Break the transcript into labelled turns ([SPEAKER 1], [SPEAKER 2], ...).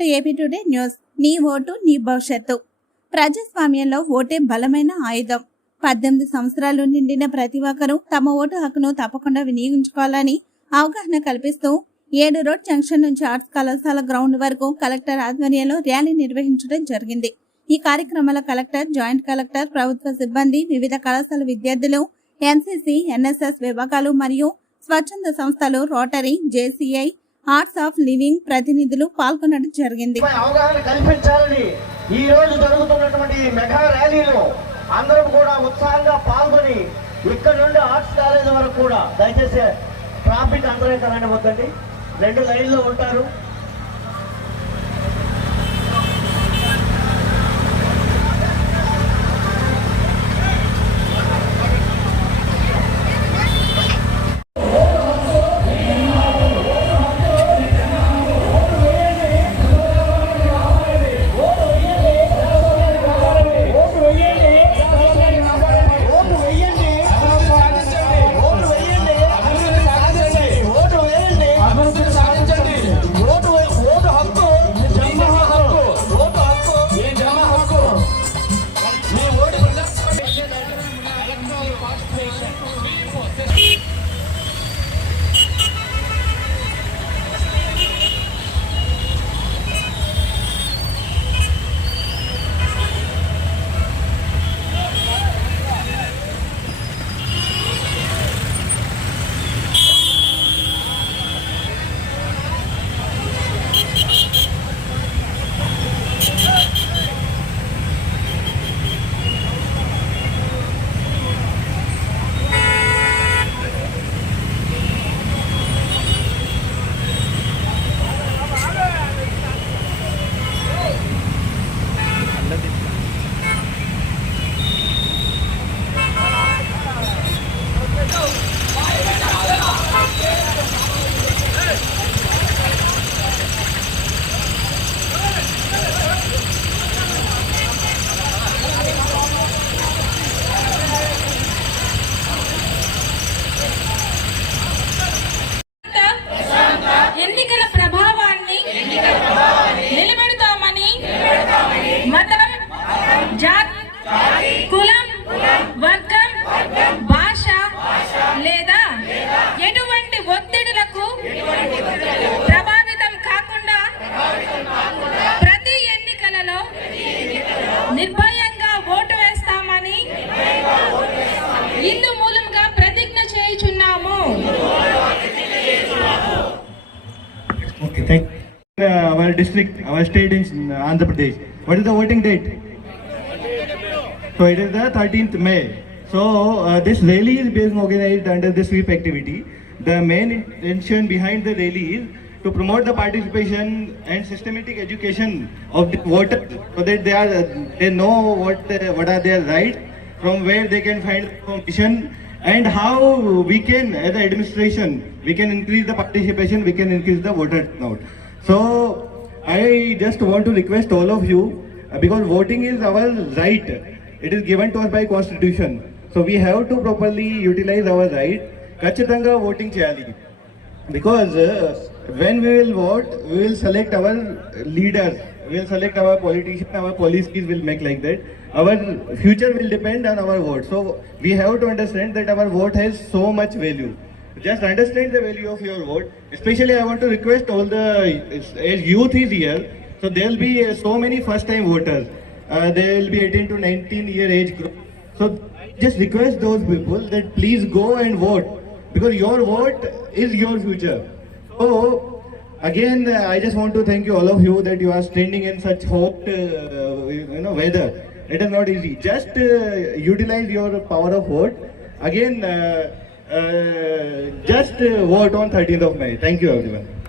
[SPEAKER 1] AP today news. నీ vote నీ భవిష్యత్తు. ప్రజాస్వామ్యంలో ఓటే బలమైన ఆయుధం. పద్దెనిమిది సంవత్సరాలు నిండిన ప్రతి ఒక్కరూ తమ ఓటు హక్కును తప్పకుండా వినియోగించుకోవాలని అవగాహన కల్పిస్తూ ఏడు రోడ్ జంక్షన్ నుంచి ఆర్ట్స్ కళాశాల గ్రౌండ్ వరకు కలెక్టర్ ఆధ్వర్యంలో ర్యాలీ నిర్వహించడం జరిగింది. ఈ కార్యక్రమంలో కలెక్టర్ జాయింట్ కలెక్టర్ ప్రభుత్వ సిబ్బంది వివిధ కళాశాల విద్యార్థులు ఎన్సీసీ ఎన్ఎస్ఎస్ విభాగాలు మరియు స్వచ్ఛంద సంస్థలు Rotary JCI arts of living ప్రతినిధులు పాల్గొనడం జరిగింది.
[SPEAKER 2] అవగాహన కల్పించాలని ఈ రోజు జరుగుతున్నటువంటి మెగా ర్యాలీలో అందరూ కూడా ఉత్సాహంగా పాల్గొని ఇక్కడ నుండి ఆర్ట్స్ కాలేజ్ వరకు కూడా దయచేసి ట్రాఫిక్ అంతరాయం వద్దండి రెండు లైన్లో ఉంటారు.
[SPEAKER 3] District, our state in Andhra Pradesh. What is the voting date? So it is the 13th May. So uh, this rally is being organized under the sweep activity. The main intention behind the rally is to promote the participation and systematic education of the voters so that they are they know what uh, what are their rights, from where they can find information and how we can as an administration we can increase the participation we can increase the voter turnout so I just want to request all of you uh, because voting is our right. It is given to us by constitution. So we have to properly utilize our right. Kachitanga voting chali. Because uh, when we will vote, we will select our leaders. We will select our politicians, our policies will make like that. Our future will depend on our vote. So we have to understand that our vote has so much value just understand the value of your vote especially i want to request all the youth is here so there will be uh, so many first time voters uh, there will be 18 to 19 year age group so just request those people that please go and vote because your vote is your future. So again, uh, I just want to thank you all of you that you are standing in such hot, uh, you know, weather. It is not easy. Just uh, utilize your power of vote. Again, uh, just uh, vote on 13th of May. Thank you, everyone.